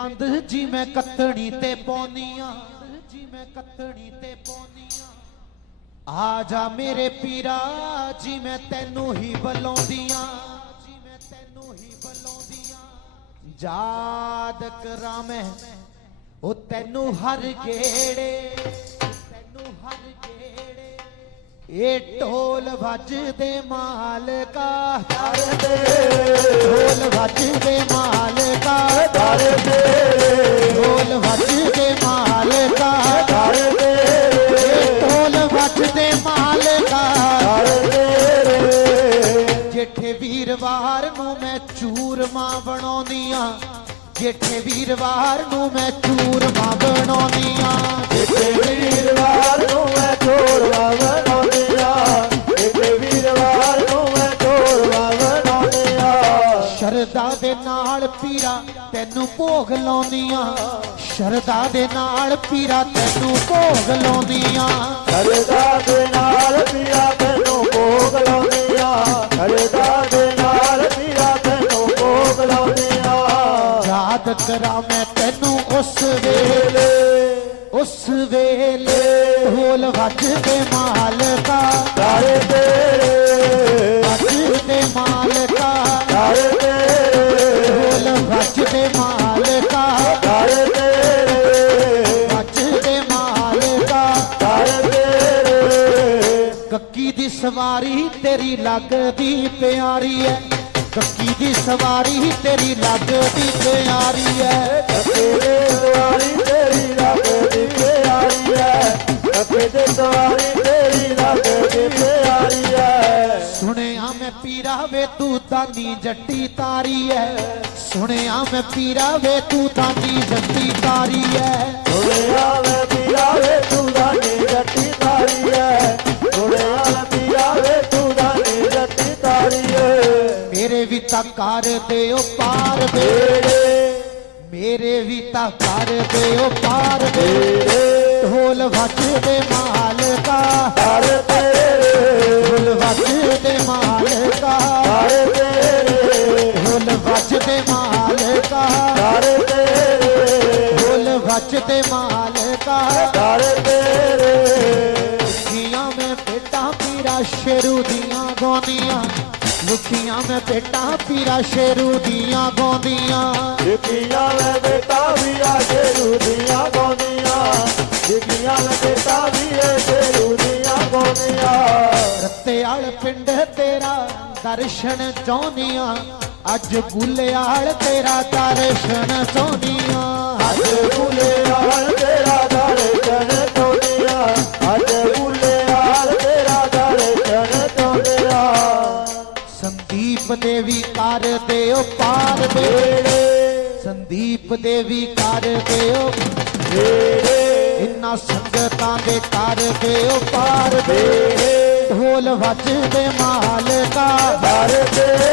ਤੰਦ ਜੀ ਮੈਂ ਕੱਤਣੀ ਤੇ ਪੌਨੀਆਂ ਜੀ ਮੈਂ ਕੱਤਣੀ ਤੇ ਪੌਨੀਆਂ। ਆ ਜਾ ਮੇਰੇ ਪੀਰਾ ਜੀ ਮੈਂ ਤੈਨੂੰ ਹੀ ਬੁਲਾਉਂਦੀਆਂ ਜੀ ਮੈਂ ਤੈਨੂੰ ਹੀ ਬੁਲਾਉਂਦੀਆਂ। ਯਾਦ ਕਰਾਂ ਮੈਂ ਉਹ ਤੈਨੂੰ ਹਰ ਗੇੜੇ ਤੈਨੂੰ ਹਰ ਗੇੜੇ। ਇਹ ਢੋਲ ਵੱਜਦੇ ਮਾਲਕਾ ਕਰਦੇ ਢੋਲ ਵੱਜਦੇ ਮਾਲਕਾ ਕਰਦੇ ਚੂਰਮਾ ਬਣਾਉਂਦੀਆਂ ਜੇਠੇ ਵੀਰਵਾਰ ਨੂੰ ਮੈਂ ਚੂਰਮਾ ਬਣਾਉਂਦੀਆਂ। ਇੱਥੇ ਵੀਰਵਾਰ ਨੂੰ ਮੈਂ ਛੋੜਵਾ ਬਣਾਉਂਦਿਆ ਇੱਥੇ ਵੀਰਵਾਰ ਨੂੰ ਮੈਂ ਛੋੜਵਾ ਬਣਾਉਂਦਿਆ। ਸ਼ਰਦਾ ਦੇ ਨਾਲ ਪੀਰਾ ਤੈਨੂੰ ਭੋਗ ਲਾਉਂਦੀਆਂ। ਸ਼ਰਦਾ ਦੇ ਨਾਲ ਪੀਰਾ ਤੈਨੂੰ ਭੋਗ ਲਾਉਂਦੀਆਂ। ਹਰਦਾ ਦੇ ਨਾਲ ਯਾਦ ਕਰਾਂ ਮੈਂ ਤੈਨੂੰ ਉਸ ਵੇਲੇ ਉਸ ਵੇਲੇ ਢੋਲ ਵੱਜਦੇ ਮਾਲਕਾ ਸਾਰੇ ਤੇਰੇ। ਵੱਜਦੇ ਮਾਲਕਾ ਸਾਰੇ ਤੇਰੇ। ਢੋਲ ਵੱਜਦੇ ਮਾਲਕਾ ਸਾਰੇ ਤੇਰੇ। ਵੱਜਦੇ ਮਾਲਕਾ। ਸਾਰੇ ਤੇਰੇ। ਕੱਕੀ ਦੀ ਸਵਾਰੀ ਤੇਰੀ ਲੱਗਦੀ ਪਿਆਰੀ ਐ। ਕੱਕੀ ਦੀ ਸਵਾਰੀ ਤੇਰੀ ਲੱਗਦੀ ਪਿਆਰੀ ਐ ਤੇਰੇ ਦੁਆਰੀ ਤੇਰੀ ਰੱਬ ਦੀ ਪਿਆਰੀ ਐ ਅੱਗੇ ਤੇ ਦੁਆਰੀ ਤੇਰੀ ਰੱਬ ਦੀ ਪਿਆਰੀ ਐ ਸੁਣਿਆ ਮੈਂ ਪੀਰਾ ਵੇ ਤੂੰ ਤਾਨੀ ਜੱਟੀ ਤਾਰੀ ਐ। ਸੁਣਿਆ ਮੈਂ ਪੀਰਾ ਵੇ ਤੂੰ ਤਾਨੀ ਜੱਟੀ ਤਾਰੀ ਐ। ਸੁਣਿਆ ਵੇ ਪੀਰਾ ਵੇ ਤੂੰ ਦਾ ਨੀ ਜੱਟੀ ਤਾਰੀ ਐ। ਸੁਣਿਆ ਵੇ ਪੀਰਾ ਵੇ ਤੂੰ ਦਾ ਨੀ ਜੱਟੀ ਤਾਰੀ ਐ। ਮੇਰੇ ਵੀ ਤਾਂ ਕਰ ਦਿਓ ਪਾਰ ਦੇ ਮੇਰੇ ਵੀ ਤਾਂ ਕਰ ਦਿਓ ਪਾਰ ਦੇ। ਢੋਲ ਵੱਜਦੇ ਮਾਲਕਾ। ਹਰ ਤੇਰੇ ਢੋਲ ਵੱਜਦੇ ਮਾਲਕਾ। ਹਰ ਤੇਰੇ ਢੋਲ ਵੱਜਦੇ ਮਾਲਕਾ। ਹਰ ਤੇਰੇ ਢੋਲ ਵੱਜਦੇ ਮਾਲਕਾ। ਹਰ ਤੇਰੇ ਲਿਖੀਆਂ ਮੈਂ ਬੇਟਾ ਪੀਰਾ ਸ਼ੇਰੂ ਦੀਆਂ ਗਾਉਂਦੀਆਂ। ਲਿਖੀਆਂ ਮੈਂ ਬੇਟਾ ਪੀਰਾ ਸ਼ੇਰੂ ਦੀਆਂ ਗਾਉਂਦੀਆਂ। ਜਿੱਤੀਆਂ ਰੱਤੇਵਾਲ ਪਿੰਡ ਤੇਰਾ ਦਰਸ਼ਨ ਚਾਹੁੰਦੀਆਂ। ਅੱਜ ਗੁੱਲਿਆਲ ਤੇਰਾ ਦਰਸ਼ਨ ਚਾਹੁੰਦੀਆਂ। ਅੱਜ ਬੁਲੇ ਹਾਲ ਤੇਰਾ ਦਰਸ਼ਨ ਤੋੜਿਆ ਅੱਜ ਬੁਲੇ ਹਾਲ ਤੇਰਾ ਦਰਸ਼ਨ ਤੋੜਿਆ ਸੰਦੀਪ ਦੇਵੀ ਕਰ ਦਿਓ ਪਾਰ ਬੇੜੇ ਸੰਦੀਪ ਦੇਵੀ ਕਰ ਦਿਓ। ਇਨਾ ਸੰਗਤਾਂ ਦੇ ਕਰ ਦਿਓ ਪਾਰ ਬੇੜੇ बोल बच दे माल का डर दे